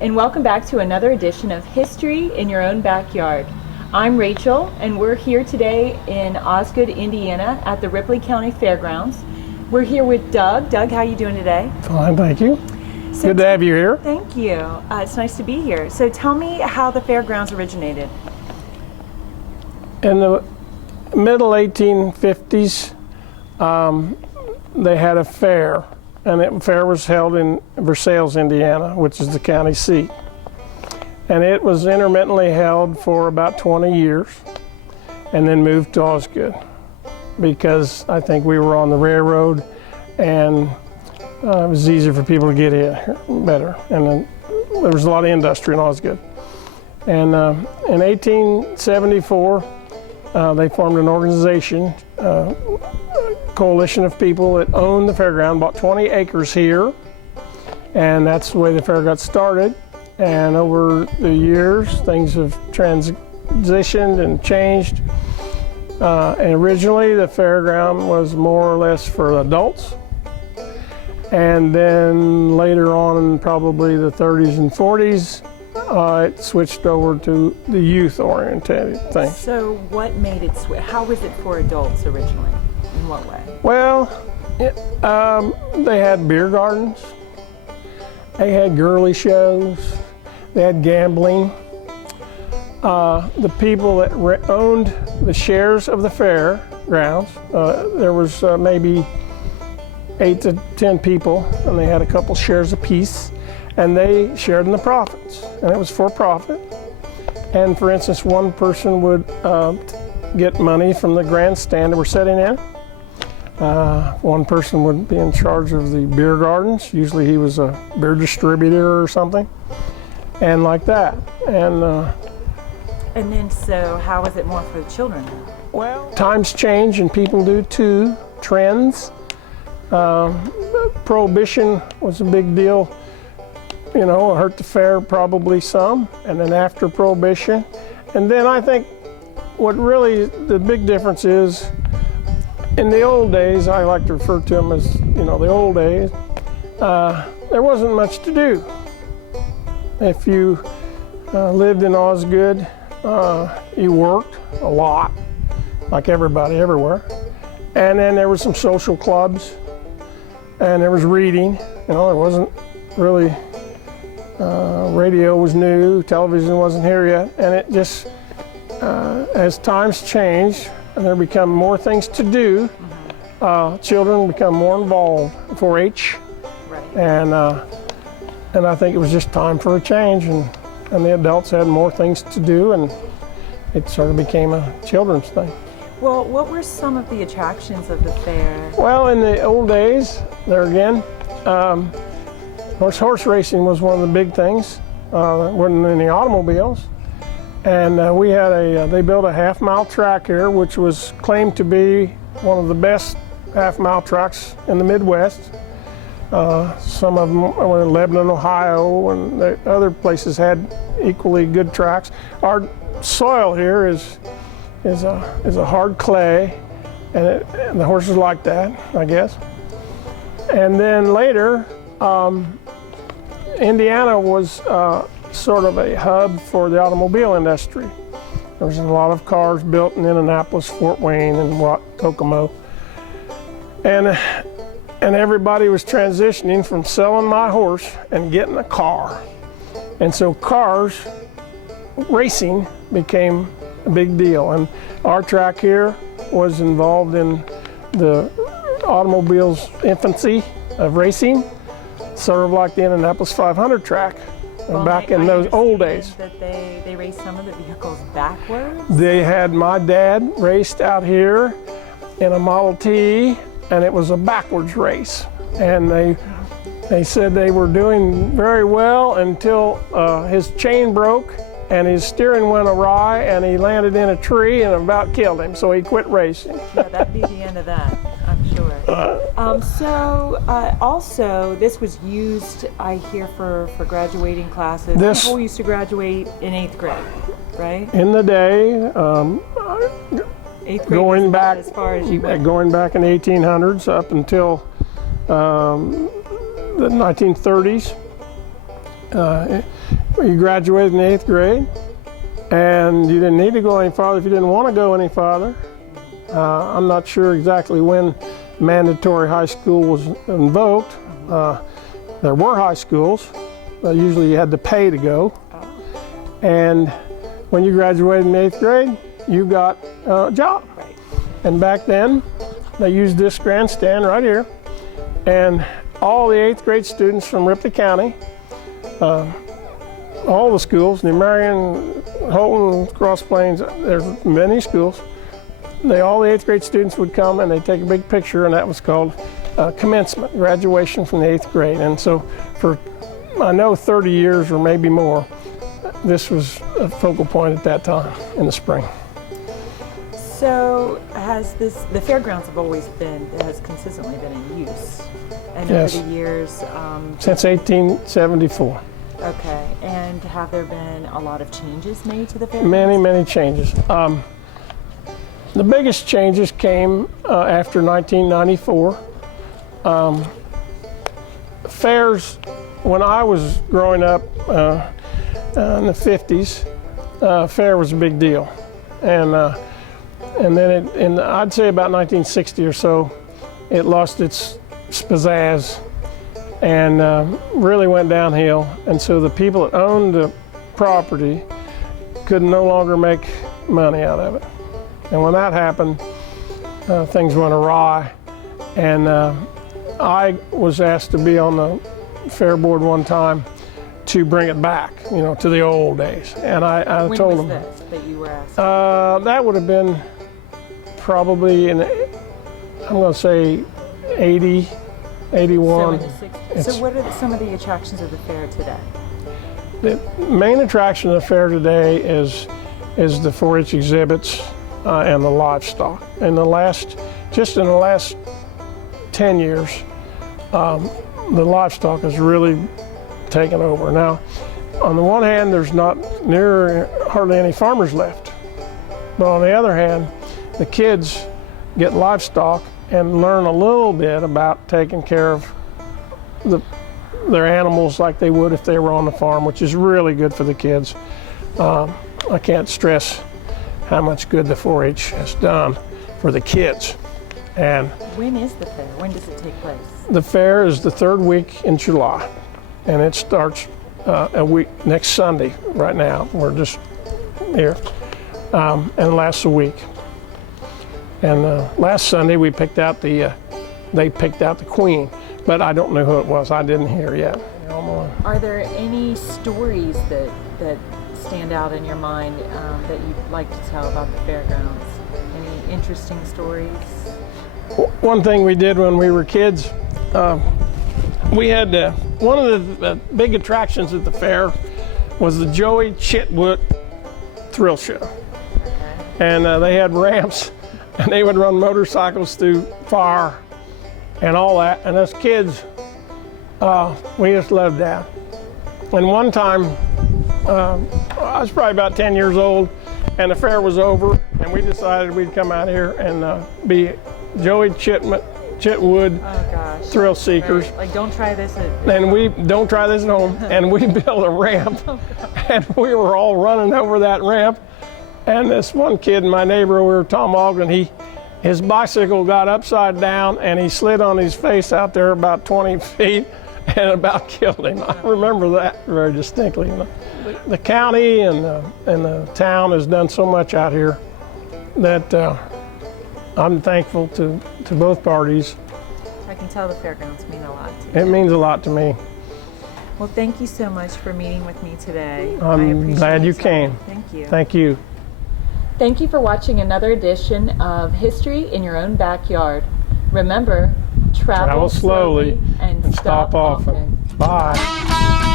and welcome back to another edition of History in Your Own Backyard. I'm Rachel, and we're here today in Osgood, Indiana at the Ripley County Fairgrounds. We're here with Doug. Doug, how are you doing today? Fine, thank you. So good to have you here. Thank you. It's nice to be here. So tell me how the fairgrounds originated. In the middle 1850s, they had a fair, and the fair was held in Versailles, Indiana, which is the county seat. And it was intermittently held for about 20 years and then moved to Osgood because I think we were on the railroad and it was easier for people to get here better. And then there was a lot of industry in Osgood. And in 1874, they formed an organization, coalition of people that owned the fairground, bought 20 acres here, and that's the way the fair got started. And over the years, things have transitioned and changed. And originally, the fairground was more or less for adults. And then later on, in probably the 30s and 40s, it switched over to the youth-oriented thing. So what made it switch? How was it for adults originally? In what way? Well, they had beer gardens. They had girly shows. They had gambling. The people that owned the shares of the fairgrounds, there was maybe 8 to 10 people, and they had a couple shares apiece, and they shared in the profits, and it was for profit. And for instance, one person would get money from the grandstand that we're sitting in. One person would be in charge of the beer gardens. Usually he was a beer distributor or something, and like that. And then, so how was it more for the children? Well, times change and people do too. Trends. Prohibition was a big deal. You know, it hurt the fair probably some, and then after Prohibition. And then I think what really the big difference is, in the old days, I like to refer to them as, you know, the old days, there wasn't much to do. If you lived in Osgood, you worked a lot, like everybody everywhere. And then there were some social clubs, and there was reading. You know, there wasn't really, radio was new, television wasn't here yet, and it just, as times change and there become more things to do, children become more involved, 4-H, right. And I think it was just time for a change, and the adults had more things to do, and it sort of became a children's thing. Well, what were some of the attractions of the fair? Well, in the old days, there again, horse racing was one of the big things. There wasn't any automobiles. And we had they built a half-mile track here, which was claimed to be one of the best half-mile tracks in the Midwest. Some of them were in Lebanon, Ohio, and the other places had equally good tracks. Our soil here is a hard clay, and the horses like that, I guess. And then later, Indiana was sort of a hub for the automobile industry. There was a lot of cars built in Indianapolis, Fort Wayne, and Kokomo. And everybody was transitioning from selling my horse and getting a car. And so cars, racing became a big deal. And our track here was involved in the automobile's infancy of racing, sort of like the Indianapolis 500 track. Well, back in those old days. That they raced some of the vehicles backwards? They had my dad raced out here in a Model T, and it was a backwards race. And they said they were doing very well until his chain broke and his steering went awry and he landed in a tree and about killed him, so he quit racing. Yeah, that'd be the end of that, I'm sure. Also, this was used, I hear, for graduating classes. People used to graduate in 8th grade, right? In the day, 8th grade going back as far as you went. Going back in the 1800s up until the 1930s. You graduated in the 8th grade, and you didn't need to go any farther if you didn't want to go any farther. I'm not sure exactly when mandatory high school was invoked. There were high schools. Usually you had to pay to go. And when you graduated in the 8th grade, you got a job. And back then, they used this grandstand right here. And all the 8th grade students from Ripley County, all the schools, New Marion, Holton, Cross Plains, there's many schools. All the 8th grade students would come and they'd take a big picture, and that was called commencement, graduation from the 8th grade. And so for, I know, 30 years or maybe more, this was a focal point at that time in the spring. So the fairgrounds has consistently been in use, and Yes. over the years? Since 1874. Okay, and have there been a lot of changes made to the fairgrounds? Many, many changes. The biggest changes came after 1994. Fairs, when I was growing up in the 50s, fair was a big deal. And then I'd say about 1960 or so, it lost its pizzazz and really went downhill. And so the people that owned the property could no longer make money out of it. And when that happened, things went awry. And I was asked to be on the fair board one time to bring it back, to the old days. And I told them. When was this that you were asked? That would have been probably I'm going to say 80, 81. So in the 60s. So what are some of the attractions of the fair today? The main attraction of the fair today is the 4-H exhibits and the livestock. In the last 10 years, the livestock has really taken over. Now, on the one hand, there's not hardly any farmers left. But on the other hand, the kids get livestock and learn a little bit about taking care of their animals like they would if they were on the farm, which is really good for the kids. I can't stress how much good the 4-H has done for the kids. And when is the fair? When does it take place? The fair is the 3rd week in July, and it starts a week next Sunday. Right now, we're just here, and lasts a week. And last Sunday they picked out the queen, but I don't know who it was. I didn't hear yet. Are there any stories that stand out in your mind that you'd like to tell about the fairgrounds? Any interesting stories? One thing we did when we were kids, we had one of the big attractions at the fair was the Joey Chitwood Thrill Show. Okay. And they had ramps, and they would run motorcycles through fire and all that. And as kids, we just loved that. And one time, I was probably about 10 years old, and the fair was over, and we decided we'd come out here and be Joey Chitwood thrill seekers. Right. Like, don't try this And we don't try this at home. And we built a ramp, and we were all running over that ramp. And this one kid in my neighborhood, Tom Ogden, his bicycle got upside down, and he slid on his face out there about 20 feet and about killed him. I remember that very distinctly. The county and the town has done so much out here that I'm thankful to both parties. I can tell the fairgrounds mean a lot to you. It means a lot to me. Well, thank you so much for meeting with me today. I'm glad you came. Thank you. Thank you. Thank you for watching another edition of History in Your Own Backyard. Remember, travel slowly and stop often. Bye.